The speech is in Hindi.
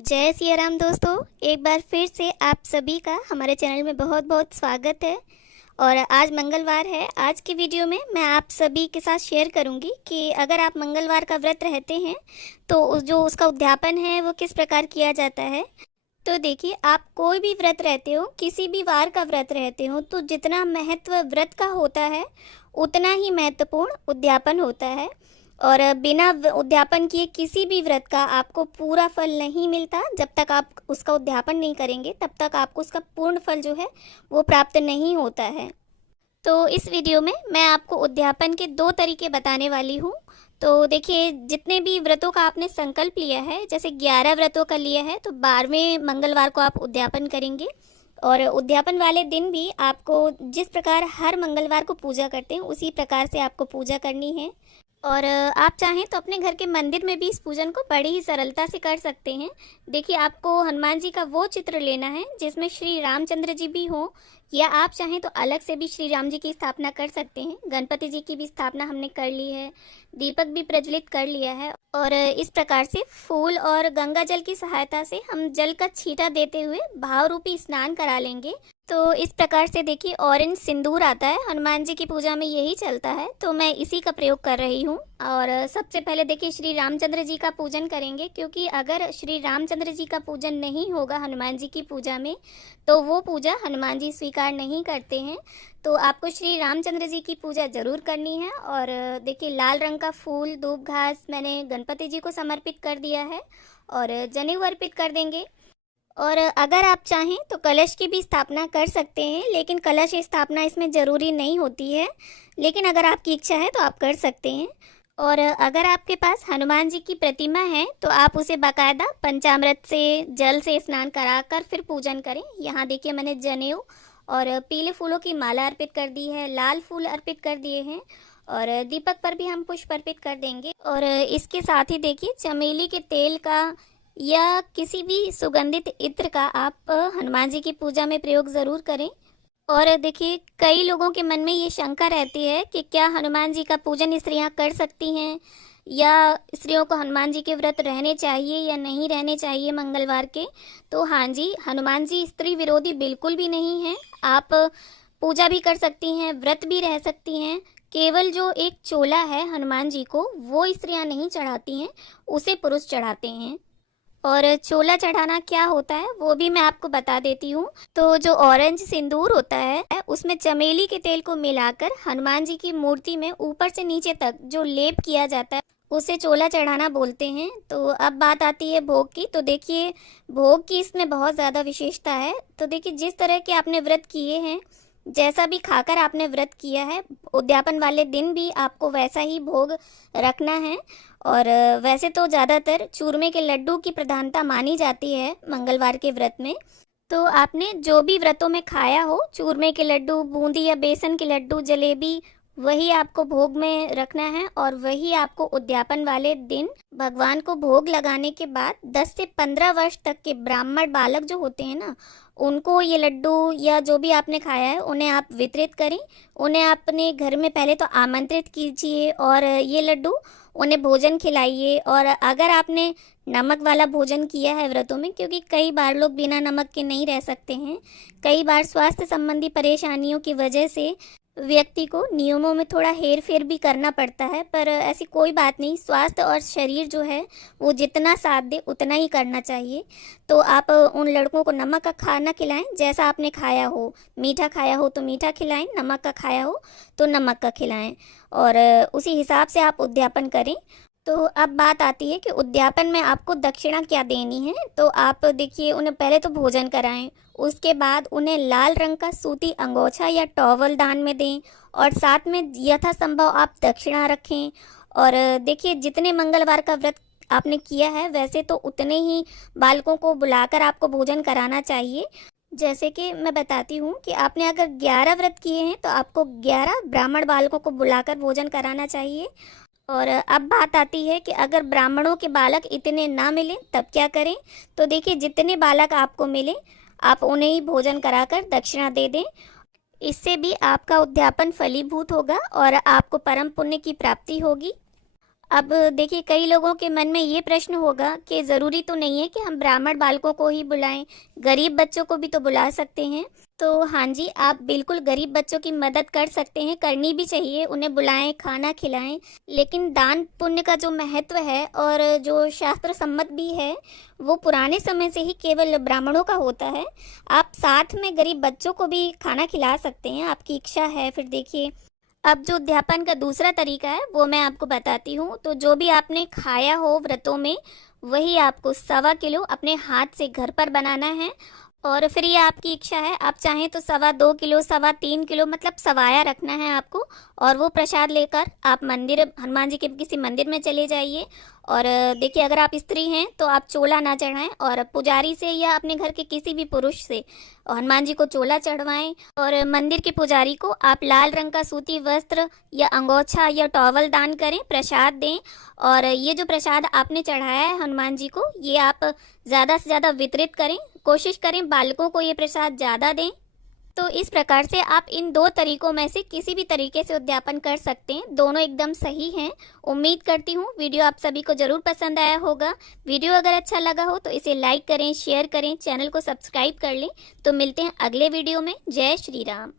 जय सिया राम दोस्तों। एक बार फिर से आप सभी का हमारे चैनल में बहुत बहुत स्वागत है। और आज मंगलवार है। आज की वीडियो में मैं आप सभी के साथ शेयर करूंगी कि अगर आप मंगलवार का व्रत रहते हैं तो जो उसका उद्यापन है वो किस प्रकार किया जाता है। तो देखिए, आप कोई भी व्रत रहते हो, किसी भी वार का व्रत रहते हो, तो जितना महत्व व्रत का होता है उतना ही महत्वपूर्ण उद्यापन होता है। और बिना उद्यापन किए किसी भी व्रत का आपको पूरा फल नहीं मिलता। जब तक आप उसका उद्यापन नहीं करेंगे तब तक आपको उसका पूर्ण फल जो है वो प्राप्त नहीं होता है। तो इस वीडियो में मैं आपको उद्यापन के 2 तरीके बताने वाली हूँ। तो देखिए, जितने भी व्रतों का आपने संकल्प लिया है, जैसे 11 व्रतों का लिया है, तो 12वें मंगलवार को आप उद्यापन करेंगे। और उद्यापन वाले दिन भी आपको जिस प्रकार हर मंगलवार को पूजा करते हैं उसी प्रकार से आपको पूजा करनी है। और आप चाहें तो अपने घर के मंदिर में भी इस पूजन को बड़ी ही सरलता से कर सकते हैं। देखिए, आपको हनुमान जी का वो चित्र लेना है जिसमें श्री रामचंद्र जी भी हो, या आप चाहें तो अलग से भी श्री राम जी की स्थापना कर सकते हैं। गणपति जी की भी स्थापना हमने कर ली है, दीपक भी प्रज्वलित कर लिया है। और इस प्रकार से फूल और गंगा जल की सहायता से हम जल का छींटा देते हुए भाव रूपी स्नान करा लेंगे। तो इस प्रकार से देखिए, ऑरेंज सिंदूर आता है, हनुमान जी की पूजा में यही चलता है, तो मैं इसी का प्रयोग कर रही हूँ। और सबसे पहले देखिए, श्री रामचंद्र जी का पूजन करेंगे, क्योंकि अगर श्री रामचंद्र जी का पूजन नहीं होगा हनुमान जी की पूजा में तो वो पूजा हनुमान जी स्वीकार नहीं करते हैं। तो आपको श्री रामचंद्र जी की पूजा जरूर करनी है। और देखिए, लाल रंग का फूल, धूप, घास मैंने गणपति जी को समर्पित कर दिया है और जनेऊ अर्पित कर देंगे। और अगर आप चाहें तो कलश की भी स्थापना कर सकते हैं, लेकिन कलश स्थापना इसमें ज़रूरी नहीं होती है, लेकिन अगर आपकी इच्छा है तो आप कर सकते हैं। और अगर आपके पास हनुमान जी की प्रतिमा है तो आप उसे बाकायदा पंचामृत से, जल से स्नान कराकर फिर पूजन करें। यहाँ देखिए, मैंने जनेऊ और पीले फूलों की माला अर्पित कर दी है, लाल फूल अर्पित कर दिए हैं, और दीपक पर भी हम पुष्प अर्पित कर देंगे। और इसके साथ ही देखिए, चमेली के तेल का या किसी भी सुगंधित इत्र का आप हनुमान जी की पूजा में प्रयोग ज़रूर करें। और देखिए, कई लोगों के मन में ये शंका रहती है कि क्या हनुमान जी का पूजन स्त्रियां कर सकती हैं, या स्त्रियों को हनुमान जी के व्रत रहने चाहिए या नहीं रहने चाहिए मंगलवार के। तो हाँ जी, हनुमान जी स्त्री विरोधी बिल्कुल भी नहीं हैं। आप पूजा भी कर सकती हैं, व्रत भी रह सकती हैं। केवल जो एक चोला है हनुमान जी को, वो स्त्रियां नहीं चढ़ाती हैं, उसे पुरुष चढ़ाते हैं। और चोला चढ़ाना क्या होता है वो भी मैं आपको बता देती हूँ। तो जो ऑरेंज सिंदूर होता है उसमें चमेली के तेल को मिलाकर हनुमान जी की मूर्ति में ऊपर से नीचे तक जो लेप किया जाता है उसे चोला चढ़ाना बोलते हैं। तो अब बात आती है भोग की। तो देखिए, भोग की इसमें बहुत ज़्यादा विशेषता है। तो देखिए, जिस तरह के आपने व्रत किए हैं, जैसा भी खाकर आपने व्रत किया है, उद्यापन वाले दिन भी आपको वैसा ही भोग रखना है। और वैसे तो ज़्यादातर चूरमे के लड्डू की प्रधानता मानी जाती है मंगलवार के व्रत में। तो आपने जो भी व्रतों में खाया हो, चूरमे के लड्डू, बूंदी या बेसन के लड्डू, जलेबी, वही आपको भोग में रखना है। और वही आपको उद्यापन वाले दिन भगवान को भोग लगाने के बाद 10 से 15 वर्ष तक के ब्राह्मण बालक जो होते हैं ना, उनको ये लड्डू या जो भी आपने खाया है उन्हें आप वितरित करें। उन्हें अपने घर में पहले तो आमंत्रित कीजिए और ये लड्डू उन्हें भोजन खिलाइए। और अगर आपने नमक वाला भोजन किया है व्रतों में, क्योंकि कई बार लोग बिना नमक के नहीं रह सकते हैं, कई बार स्वास्थ्य संबंधी परेशानियों की वजह से व्यक्ति को नियमों में थोड़ा हेर फेर भी करना पड़ता है, पर ऐसी कोई बात नहीं। स्वास्थ्य और शरीर जो है वो जितना साथ दे उतना ही करना चाहिए। तो आप उन लड़कों को नमक का खाना खिलाएं जैसा आपने खाया हो। मीठा खाया हो तो मीठा खिलाएं, नमक का खाया हो तो नमक का खिलाएं, और उसी हिसाब से आप उद्यापन करें। तो अब बात आती है कि उद्यापन में आपको दक्षिणा क्या देनी है। तो आप देखिए, उन्हें पहले तो भोजन कराएं, उसके बाद उन्हें लाल रंग का सूती अंगोछा या टॉवल दान में दें, और साथ में यथासंभव आप दक्षिणा रखें। और देखिए, जितने मंगलवार का व्रत आपने किया है वैसे तो उतने ही बालकों को बुलाकर आपको भोजन कराना चाहिए। जैसे कि मैं बताती हूँ कि आपने अगर 11 व्रत किए हैं तो आपको 11 ब्राह्मण बालकों को बुलाकर भोजन कराना चाहिए। और अब बात आती है कि अगर ब्राह्मणों के बालक इतने ना मिलें तब क्या करें। तो देखिए, जितने बालक आपको मिले आप उन्हें ही भोजन कराकर दक्षिणा दे दें। इससे भी आपका उद्यापन फलीभूत होगा और आपको परम पुण्य की प्राप्ति होगी। अब देखिए, कई लोगों के मन में ये प्रश्न होगा कि ज़रूरी तो नहीं है कि हम ब्राह्मण बालकों को ही बुलाएं, गरीब बच्चों को भी तो बुला सकते हैं। तो हाँ जी, आप बिल्कुल गरीब बच्चों की मदद कर सकते हैं, करनी भी चाहिए, उन्हें बुलाएं, खाना खिलाएं। लेकिन दान पुण्य का जो महत्व है और जो शास्त्र सम्मत भी है, वो पुराने समय से ही केवल ब्राह्मणों का होता है। आप साथ में गरीब बच्चों को भी खाना खिला सकते हैं, आपकी इच्छा है। फिर देखिए, अब जो उद्यापन का दूसरा तरीका है वो मैं आपको बताती हूँ। तो जो भी आपने खाया हो व्रतों में, वही आपको 1.25 किलो अपने हाथ से घर पर बनाना है। और फिर ये आपकी इच्छा है, आप चाहें तो 2.25 किलो, 3.25 किलो, मतलब सवाया रखना है आपको। और वो प्रसाद लेकर आप मंदिर, हनुमान जी के किसी मंदिर में चले जाइए। और देखिए, अगर आप स्त्री हैं तो आप चोला ना चढ़ाएं, और पुजारी से या अपने घर के किसी भी पुरुष से हनुमान जी को चोला चढ़वाएं। और मंदिर के पुजारी को आप लाल रंग का सूती वस्त्र या अंगोछा या टॉवल दान करें, प्रसाद दें। और ये जो प्रसाद आपने चढ़ाया है हनुमान जी को, ये आप ज़्यादा से ज़्यादा वितरित करें, कोशिश करें बालकों को ये प्रसाद ज़्यादा दें। तो इस प्रकार से आप इन 2 तरीकों में से किसी भी तरीके से उद्यापन कर सकते हैं, दोनों एकदम सही हैं। उम्मीद करती हूँ वीडियो आप सभी को ज़रूर पसंद आया होगा। वीडियो अगर अच्छा लगा हो तो इसे लाइक करें, शेयर करें, चैनल को सब्सक्राइब कर लें। तो मिलते हैं अगले वीडियो में। जय श्री राम।